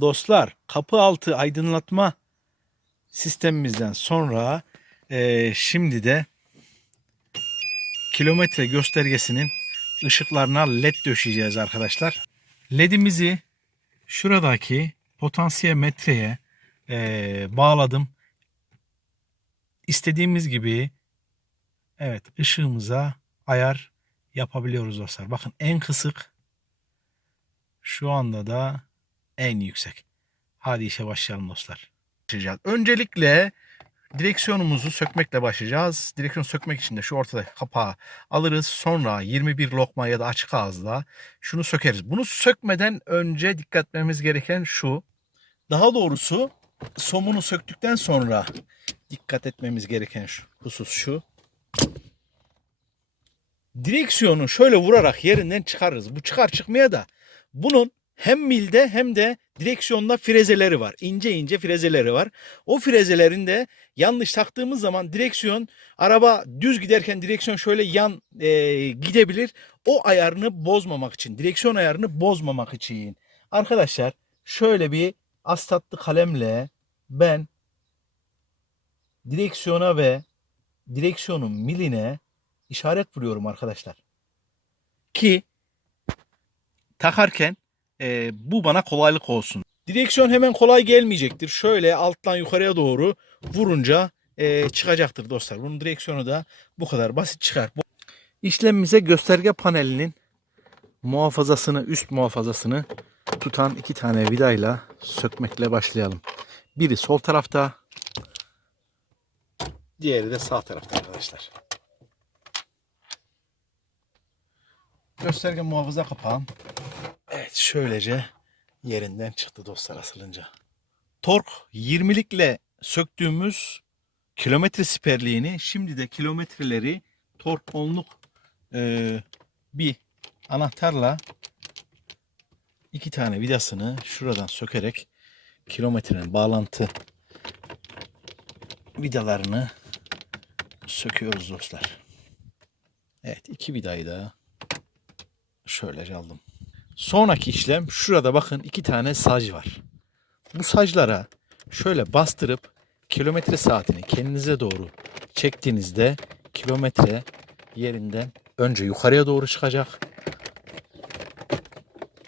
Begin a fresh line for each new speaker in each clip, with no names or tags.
Dostlar kapı altı aydınlatma sistemimizden sonra eee, şimdi de kilometre göstergesinin ışıklarına led döşeyeceğiz arkadaşlar. Ledimizi şuradaki potansiyometreye eee, bağladım. İstediğimiz gibi evet ışığımıza ayar yapabiliyoruz dostlar. Bakın en kısık şu anda da en yüksek. Hadi işe başlayalım dostlar. Başlayacağız. Öncelikle direksiyonumuzu sökmekle başlayacağız. Direksiyon sökmek için de şu ortadaki kapağı alırız. Sonra 21 lokma ya da açık ağızla şunu sökeriz. Bunu sökmeden önce dikkat etmemiz gereken şu. Daha doğrusu somunu söktükten sonra dikkat etmemiz gereken şu husus şu. Direksiyonu şöyle vurarak yerinden çıkarırız. Bu çıkar çıkmaya da bunun hem milde hem de direksiyonda frezeleri var. İnce ince frezeleri var. O frezelerin de yanlış taktığımız zaman direksiyon araba düz giderken direksiyon şöyle yan e, gidebilir. O ayarını bozmamak için, direksiyon ayarını bozmamak için. Arkadaşlar şöyle bir astatlı kalemle ben direksiyona ve direksiyonun miline işaret vuruyorum arkadaşlar. Ki takarken e, bu bana kolaylık olsun. Direksiyon hemen kolay gelmeyecektir. Şöyle alttan yukarıya doğru vurunca e, çıkacaktır dostlar. Bunun direksiyonu da bu kadar basit çıkar. İşlemimize gösterge panelinin muhafazasını, üst muhafazasını tutan iki tane vidayla sökmekle başlayalım. Biri sol tarafta, diğeri de sağ tarafta arkadaşlar. Gösterge muhafaza kapağım. Evet şöylece yerinden çıktı dostlar asılınca. Tork 20'likle söktüğümüz kilometre siperliğini şimdi de kilometreleri tork 10'luk e, bir anahtarla iki tane vidasını şuradan sökerek kilometrenin bağlantı vidalarını söküyoruz dostlar. Evet iki vidayı da şöyle aldım. Sonraki işlem şurada bakın iki tane saj var. Bu sajlara şöyle bastırıp kilometre saatini kendinize doğru çektiğinizde kilometre yerinden önce yukarıya doğru çıkacak.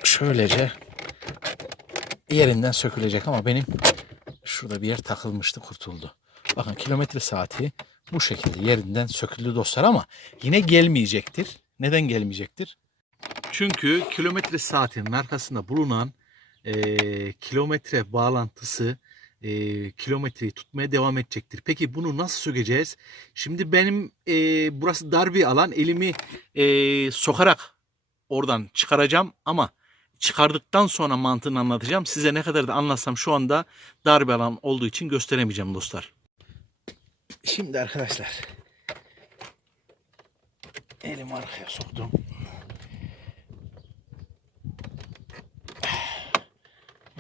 Şöylece yerinden sökülecek ama benim şurada bir yer takılmıştı kurtuldu. Bakın kilometre saati bu şekilde yerinden söküldü dostlar ama yine gelmeyecektir. Neden gelmeyecektir? Çünkü kilometre saatinin arkasında bulunan e, kilometre bağlantısı e, kilometreyi tutmaya devam edecektir. Peki bunu nasıl sökeceğiz? Şimdi benim e, burası dar bir alan. Elimi e, sokarak oradan çıkaracağım ama çıkardıktan sonra mantığını anlatacağım. Size ne kadar da anlatsam şu anda dar bir alan olduğu için gösteremeyeceğim dostlar. Şimdi arkadaşlar elimi arkaya soktum.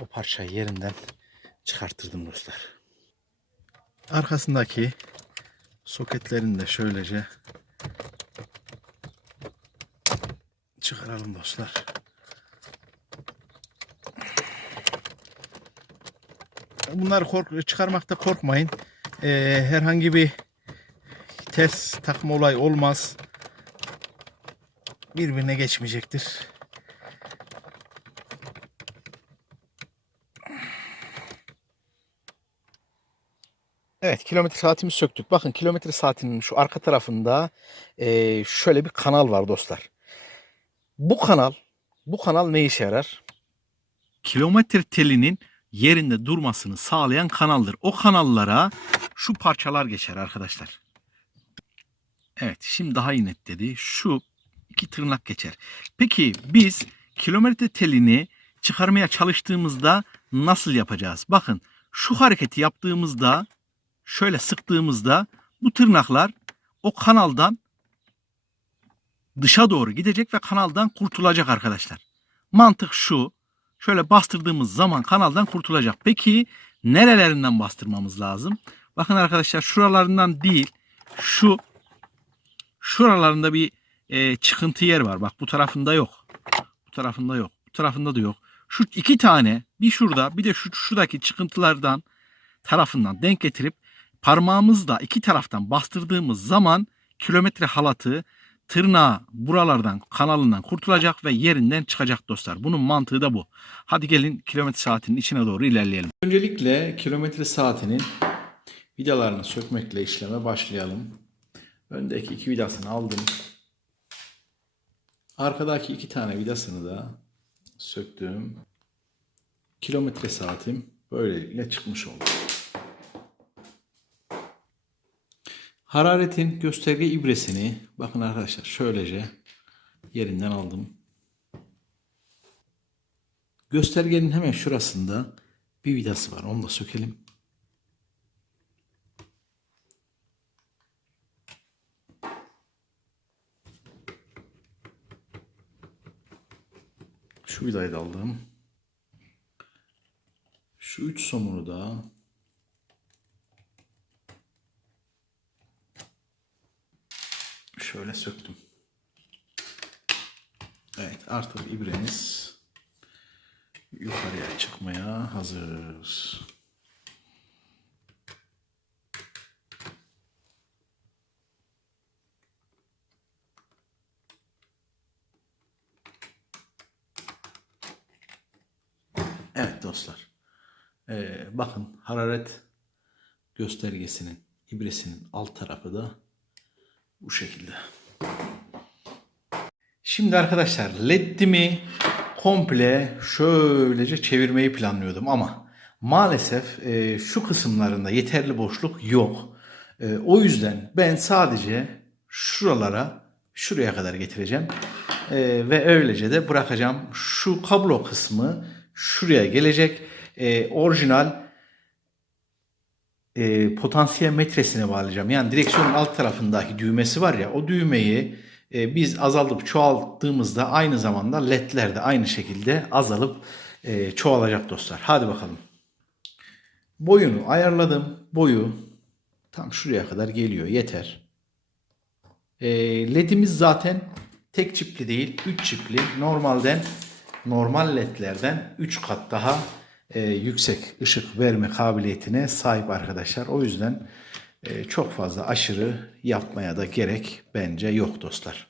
O parçayı yerinden çıkarttırdım dostlar. Arkasındaki soketlerini de şöylece çıkaralım dostlar. Bunları kork çıkarmakta korkmayın. Ee, herhangi bir ters takma olay olmaz. Birbirine geçmeyecektir. Evet kilometre saatimizi söktük. Bakın kilometre saatinin şu arka tarafında eee, şöyle bir kanal var dostlar. Bu kanal bu kanal ne işe yarar? Kilometre telinin yerinde durmasını sağlayan kanaldır. O kanallara şu parçalar geçer arkadaşlar. Evet şimdi daha iyi net dedi. Şu iki tırnak geçer. Peki biz kilometre telini çıkarmaya çalıştığımızda nasıl yapacağız? Bakın şu hareketi yaptığımızda şöyle sıktığımızda bu tırnaklar o kanaldan dışa doğru gidecek ve kanaldan kurtulacak arkadaşlar. Mantık şu. Şöyle bastırdığımız zaman kanaldan kurtulacak. Peki nerelerinden bastırmamız lazım? Bakın arkadaşlar şuralarından değil şu şuralarında bir e, çıkıntı yer var. Bak bu tarafında yok. Bu tarafında yok. Bu tarafında da yok. şu iki tane bir şurada bir de şu şuradaki çıkıntılardan tarafından denk getirip parmağımızla iki taraftan bastırdığımız zaman kilometre halatı tırnağı buralardan kanalından kurtulacak ve yerinden çıkacak dostlar. Bunun mantığı da bu. Hadi gelin kilometre saatinin içine doğru ilerleyelim. Öncelikle kilometre saatinin vidalarını sökmekle işleme başlayalım. Öndeki iki vidasını aldım. Arkadaki iki tane vidasını da söktüm. Kilometre saatim böylelikle çıkmış oldu. Hararetin gösterge ibresini bakın arkadaşlar şöylece yerinden aldım. Göstergenin hemen şurasında bir vidası var. Onu da sökelim. Şu vidayı da aldım. Şu üç somunu da şöyle söktüm. Evet artık ibremiz yukarıya çıkmaya hazır. Evet dostlar. Ee, bakın hararet göstergesinin ibresinin alt tarafı da bu şekilde. Şimdi arkadaşlar ledimi komple şöylece çevirmeyi planlıyordum ama maalesef e, şu kısımlarında yeterli boşluk yok. E, o yüzden ben sadece şuralara şuraya kadar getireceğim E, ve öylece de bırakacağım. Şu kablo kısmı şuraya gelecek. E, orijinal e, potansiyel metresine bağlayacağım. Yani direksiyonun alt tarafındaki düğmesi var ya o düğmeyi e, biz azaltıp çoğalttığımızda aynı zamanda ledler de aynı şekilde azalıp e, çoğalacak dostlar. Hadi bakalım. Boyunu ayarladım. Boyu tam şuraya kadar geliyor. Yeter. E, ledimiz zaten tek çipli değil. 3 çipli. Normalden normal ledlerden 3 kat daha e, yüksek ışık verme kabiliyetine sahip arkadaşlar. O yüzden e, çok fazla aşırı yapmaya da gerek bence yok dostlar.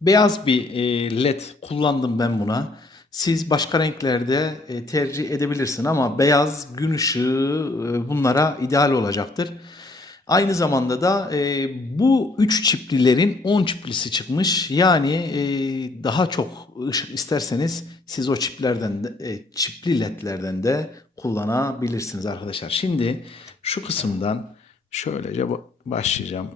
Beyaz bir e, led kullandım ben buna. Siz başka renklerde e, tercih edebilirsin ama beyaz gün ışığı e, bunlara ideal olacaktır. Aynı zamanda da e, bu 3 çiplilerin 10 çiplisi çıkmış. Yani e, daha çok ışık isterseniz siz o çiplerden de, e, çipli ledlerden de kullanabilirsiniz arkadaşlar. Şimdi şu kısımdan şöylece ba- başlayacağım.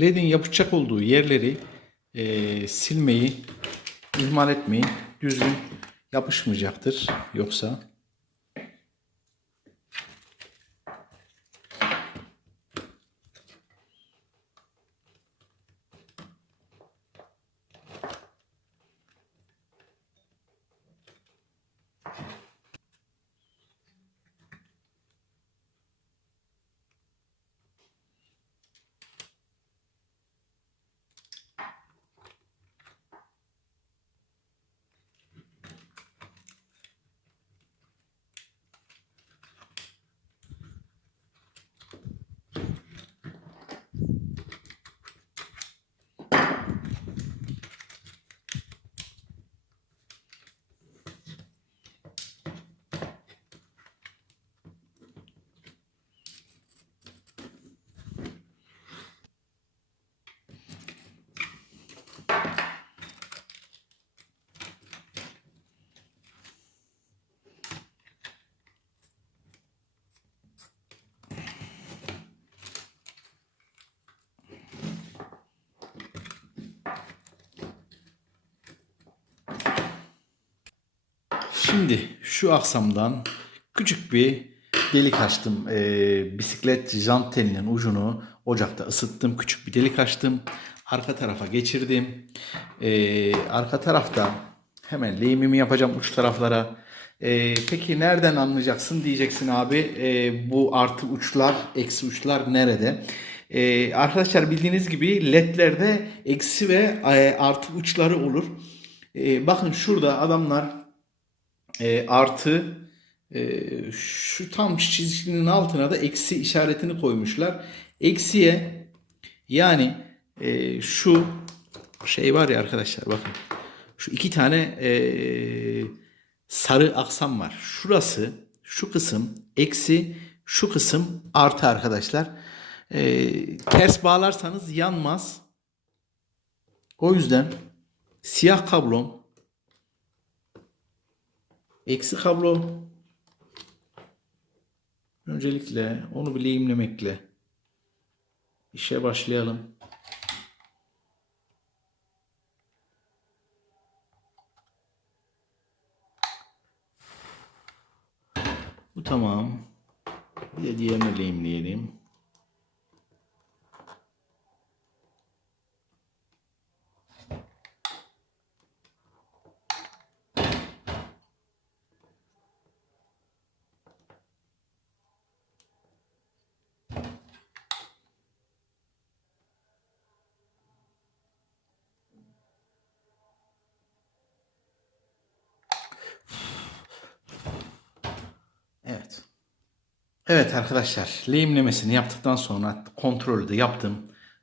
LED'in yapışacak olduğu yerleri e, silmeyi ihmal etmeyin. Düzgün yapışmayacaktır yoksa. Şimdi şu aksamdan küçük bir delik açtım. Ee, bisiklet jant telinin ucunu ocakta ısıttım. Küçük bir delik açtım. Arka tarafa geçirdim. Ee, arka tarafta hemen lehimimi yapacağım uç taraflara. Ee, peki nereden anlayacaksın diyeceksin abi. Ee, bu artı uçlar, eksi uçlar nerede? Ee, arkadaşlar bildiğiniz gibi ledlerde eksi ve e, artı uçları olur. Ee, bakın şurada adamlar e, artı e, şu tam çizginin altına da eksi işaretini koymuşlar. Eksiye yani e, şu şey var ya arkadaşlar bakın. Şu iki tane e, sarı aksam var. Şurası şu kısım eksi şu kısım artı arkadaşlar. E, ters bağlarsanız yanmaz. O yüzden siyah kablom eksi kablo öncelikle onu bir lehimlemekle işe başlayalım. Bu tamam. Bir de diğerini lehimleyelim. Evet. Evet arkadaşlar lehimlemesini yaptıktan sonra kontrolü de yaptım.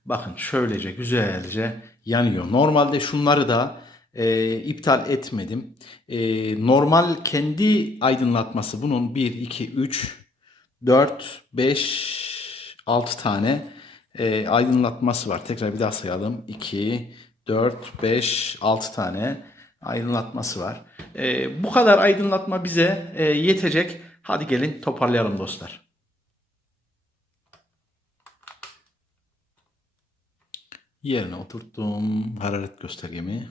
Bakın şöylece güzelce yanıyor. Normalde şunları da e, iptal etmedim. E, normal kendi aydınlatması bunun 1, 2, 3, 4, 5, 6 tane e, aydınlatması var. Tekrar bir daha sayalım. 2, 4, 5, 6 tane aydınlatması var. E, bu kadar aydınlatma bize e, yetecek. Hadi gelin toparlayalım dostlar. Yerine oturttum hararet göstergemi.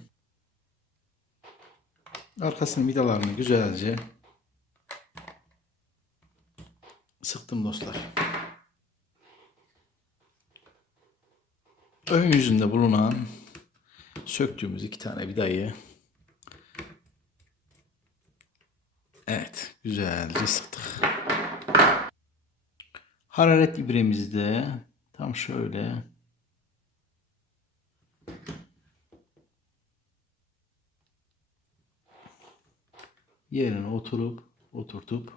Arkasının vidalarını güzelce sıktım dostlar. Ön yüzünde bulunan söktüğümüz iki tane vidayı Evet, güzelce sıktık. Hararet ibremizi de tam şöyle yerine oturup oturtup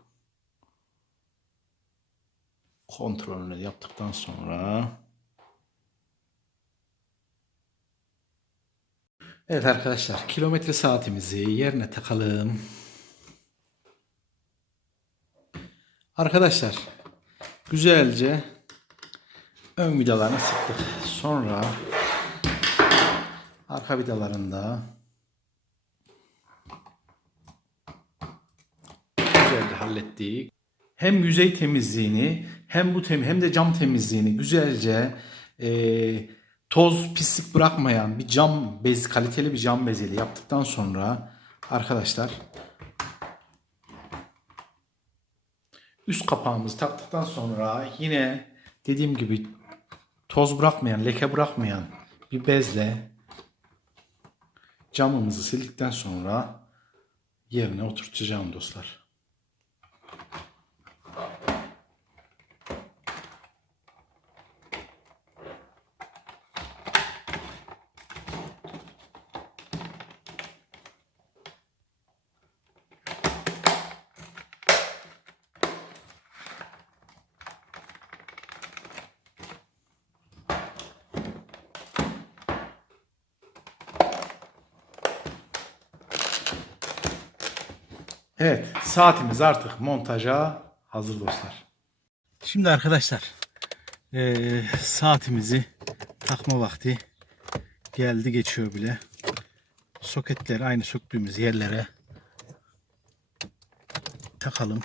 kontrolünü yaptıktan sonra Evet arkadaşlar kilometre saatimizi yerine takalım. Arkadaşlar güzelce ön vidalarını sıktık. Sonra arka vidalarında güzelce hallettik. Hem yüzey temizliğini hem bu tem hem de cam temizliğini güzelce e, toz pislik bırakmayan bir cam bez kaliteli bir cam beziyle yaptıktan sonra arkadaşlar üst kapağımızı taktıktan sonra yine dediğim gibi toz bırakmayan, leke bırakmayan bir bezle camımızı sildikten sonra yerine oturtacağım dostlar. Evet, saatimiz artık montaja hazır dostlar. Şimdi arkadaşlar, eee, saatimizi takma vakti geldi geçiyor bile. Soketleri aynı söktüğümüz yerlere takalım.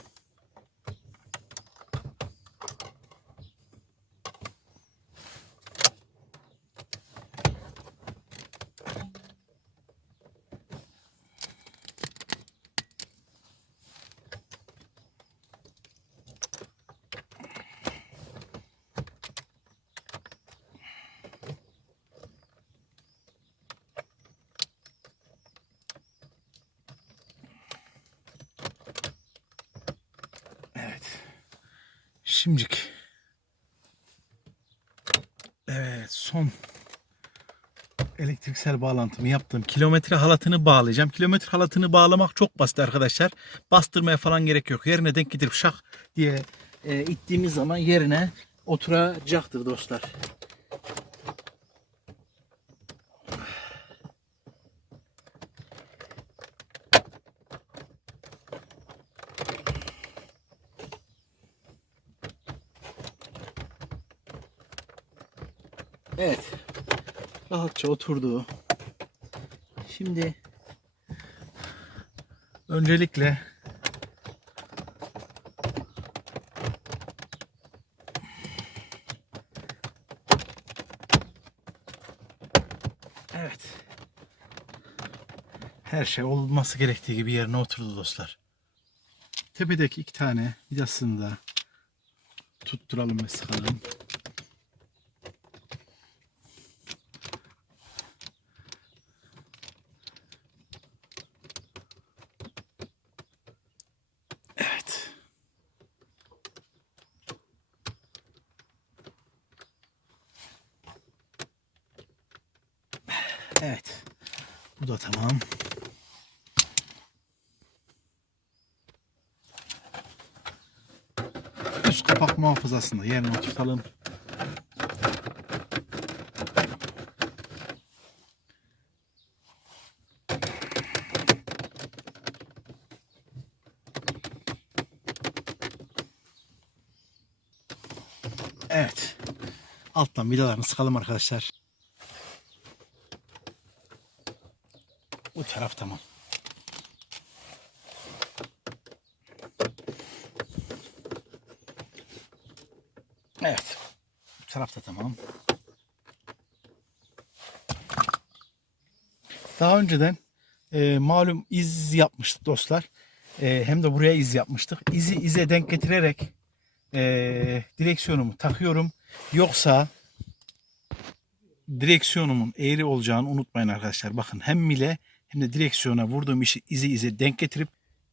Evet son elektriksel bağlantımı yaptım. Kilometre halatını bağlayacağım. Kilometre halatını bağlamak çok basit arkadaşlar. Bastırmaya falan gerek yok. Yerine denk getirip şak diye e, ittiğimiz zaman yerine oturacaktır dostlar. Evet. Rahatça oturdu. Şimdi öncelikle Evet. Her şey olması gerektiği gibi yerine oturdu dostlar. Tepedeki iki tane vidasını da tutturalım ve sıkalım. Evet. Evet. Bu da tamam. Üst kapak muhafazasını da yerine oturtalım. Evet. Alttan vidalarını sıkalım arkadaşlar. Bu taraf tamam. Evet. Bu taraf da tamam. Daha önceden e, malum iz yapmıştık dostlar. E, hem de buraya iz yapmıştık. İzi ize denk getirerek e, direksiyonumu takıyorum. Yoksa direksiyonumun eğri olacağını unutmayın arkadaşlar. Bakın hem mile hem de direksiyona vurduğum işi izi izi denk getirip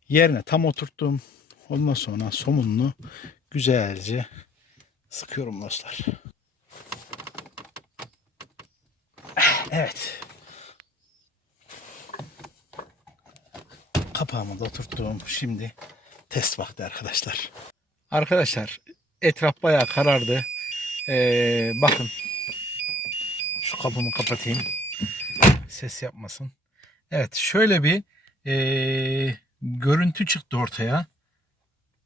yerine tam oturttum. Ondan sonra somununu güzelce sıkıyorum dostlar. Evet. Kapağımı da oturttum. Şimdi test vakti arkadaşlar. Arkadaşlar etraf bayağı karardı. Ee, bakın şu kapımı kapatayım. Ses yapmasın. Evet şöyle bir ee, görüntü çıktı ortaya.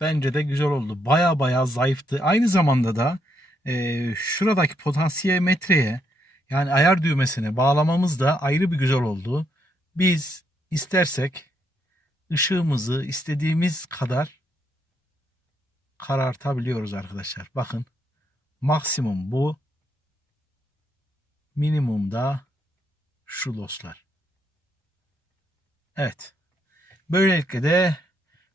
Bence de güzel oldu. Baya baya zayıftı. Aynı zamanda da ee, şuradaki potansiyometreye yani ayar düğmesine bağlamamız da ayrı bir güzel oldu. Biz istersek ışığımızı istediğimiz kadar karartabiliyoruz arkadaşlar. Bakın maksimum bu. Minimum da şu dostlar. Evet. Böylelikle de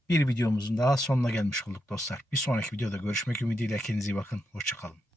bir videomuzun daha sonuna gelmiş olduk dostlar. Bir sonraki videoda görüşmek ümidiyle kendinize iyi bakın. Hoşçakalın.